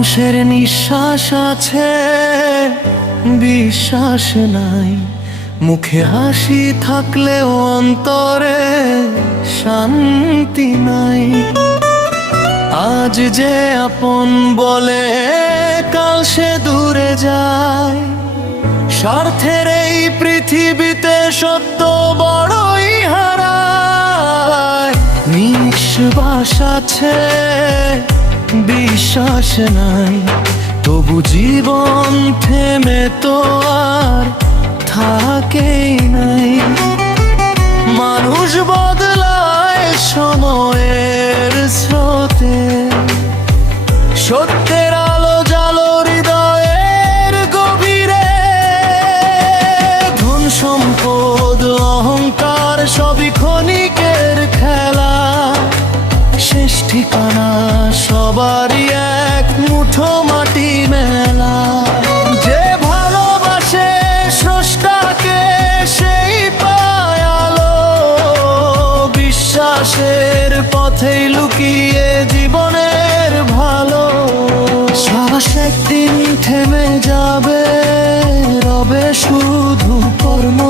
মানুষের নিঃশ্বাস আছে, বিশ্বাস নাই। মুখে হাসি থাকলেও অন্তরে শান্তি নাই। আজ যে আপন বলে কাল সে দূরে যায়। স্বার্থের এই পৃথিবীতে সত্য বড়ই হারায়। নিঃশ্বাস আছে, বিশ্বাস নাই। তবু জীবন থেমে তো আর থাকেই নাই। মানুষ বদলায় সময়ের স্রোতে, সত্যের আলো জালো হৃদয়ের গভীরে। ধন সম্পদ অহংকার সবই ক্ষণিকের খেলা। শেষ ঠিকানা সবারই এক মুঠো মাটি মেলা। যে ভালোবাসে স্রষ্টাকে সেই পায় আলো। বিশ্বাসের পথেই লুকিয়ে জীবনের ভালো। শ্বাস একদিন থেমে যাবে, রবে শুধু কর্ম।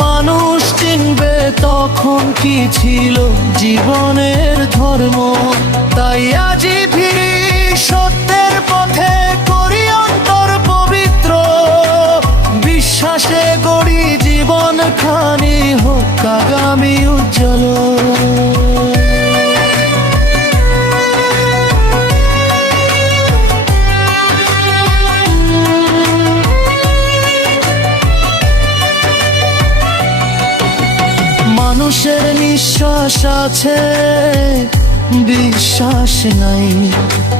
মানুষ চিনবে তখন কি ছিল জীবনের ধর্ম। তাই আজই ফিরি সত্যের পথে, করি অন্তর পবিত্র। বিশ্বাসে গড়ি জীবন খানি, হোক আগামী উজ্জ্বল। মানুষের নিঃশ্বাস আছে, বিশ্বাস নাই।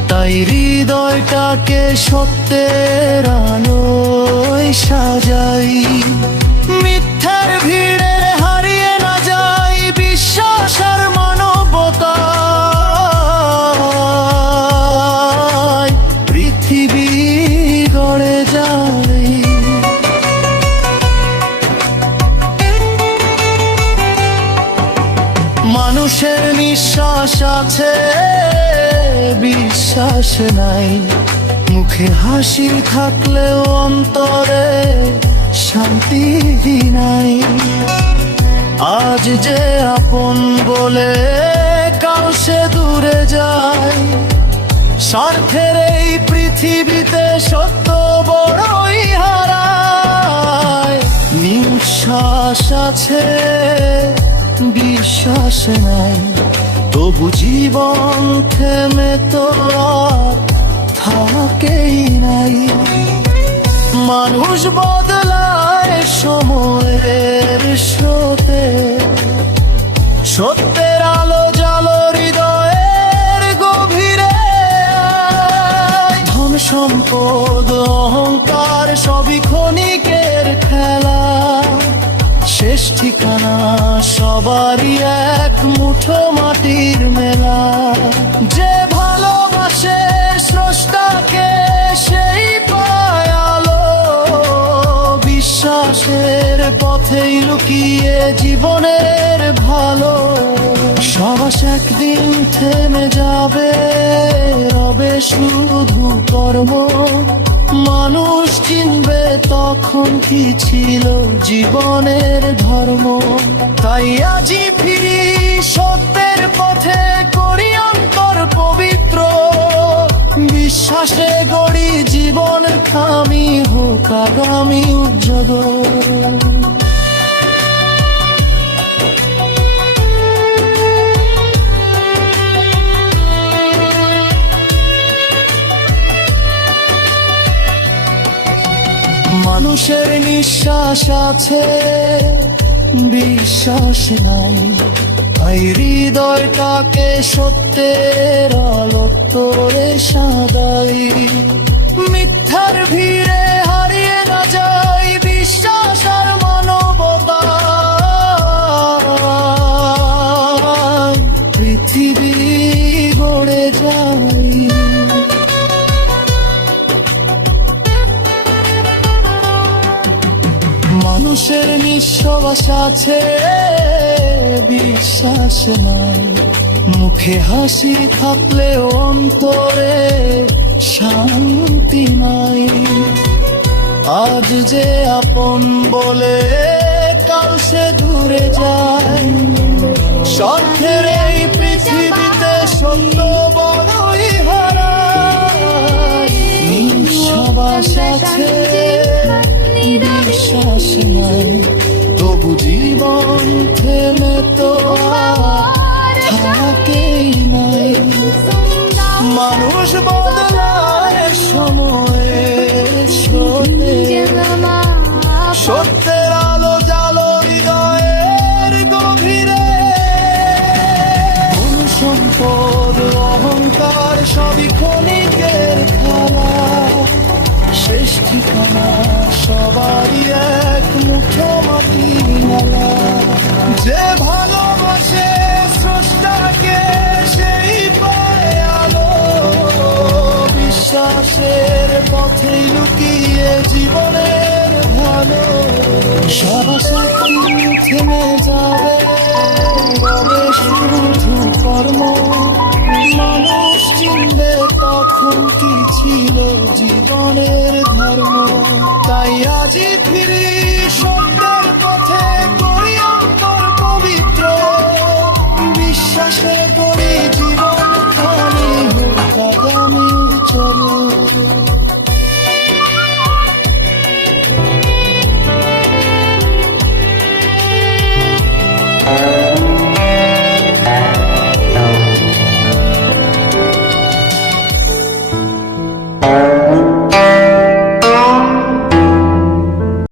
তাই হৃদয়টাকে সত্যের আলোয় সাজাই। মিথ্যার ভিড়ে হারিয়ে না যাই বিশ্বাস আর মানবতা। পৃথিবী গড়ে যায়। মানুষের নিঃশ্বাস আছে, বিশ্বাস নাই। মুখে হাসি থাকলেও অন্তরে শান্তি নাই। আজ যে আপন বলে কাল সে দূরে যায়। স্বার্থের এই পৃথিবীতে সত্য বড়ই হারায়। নিঃশ্বাস আছে, বিশ্বাস নাই। তবু জীবন থেমে তো আর থাকেই নাই। মানুষ বদলায় সময়ের স্রোতে, সত্যের আলো জালো হৃদয়ের গভীরে। ধন সম্পদ অহংকার সবই ক্ষণিকের খেলা। শেষ ঠিকানা সবারই এক মুঠো মাটির মেলা। যে ভালোবাসে স্রষ্টাকে সেই পায় আলো। বিশ্বাসের পথেই লুকিয়ে জীবনের ভালো। সবাস একদিন থেমে যাবে, রবে শুধু কর্ম। মানুষ চিনবে তখন কি ছিল জীবনের ধর্ম। তাই আজই ফিরি সত্যের পথে, করি অন্তর পবিত্র। বিশ্বাসে গড়ি জীবন খামি, হোক আগামী উজ্জ্বল। মানুষের নিঃশ্বাস আছে, বিশ্বাস নাই। তাই হৃদয়টাকে সত্যের আলো করে সাজাই। মিথ্যার ভিড়ে হারিয়ে না যাই বিশ্বাস আর মানবতা। পৃথিবী গড়ে যায়। মানুষের নিঃশ্বাস আছে, বিশ্বাস নাই। মুখে হাসি থাকলেও অন্তরে শান্তি নাই। আজ যে আপন বলে কাল সে দূরে যায়, স্বার্থের এই পৃথিবীতে সত্য বড়ই হারায়। নিঃশ্বাস আছে বিশ্বাস নাই, তবু জীবন থেমে তো আর থাকেই নাই। মানুষ বদলায় সময়ের সাথে, সত্যের আলো জালো হৃদয়ের গভীরে। কোন সম্পদ অহংকার সবই ক্ষণিকের খেলা, শেষ ঠিকানা সবারই এক মুঠো মাটির মেলা। যে ভালোবাসে স্রষ্টাকে সেই পায় আলো, বিশ্বাসের পথে লুকিয়ে জীবনের ভালো। সব আশা কি থেমে যাবে, রবে শুধু কর্ম। মানুষ চিনবে তখন কি ছিল জীবনের ধর্ম। তাই আজি ফিরি সত্যের পথে, করি অন্তর পবিত্র, বিশ্বাসের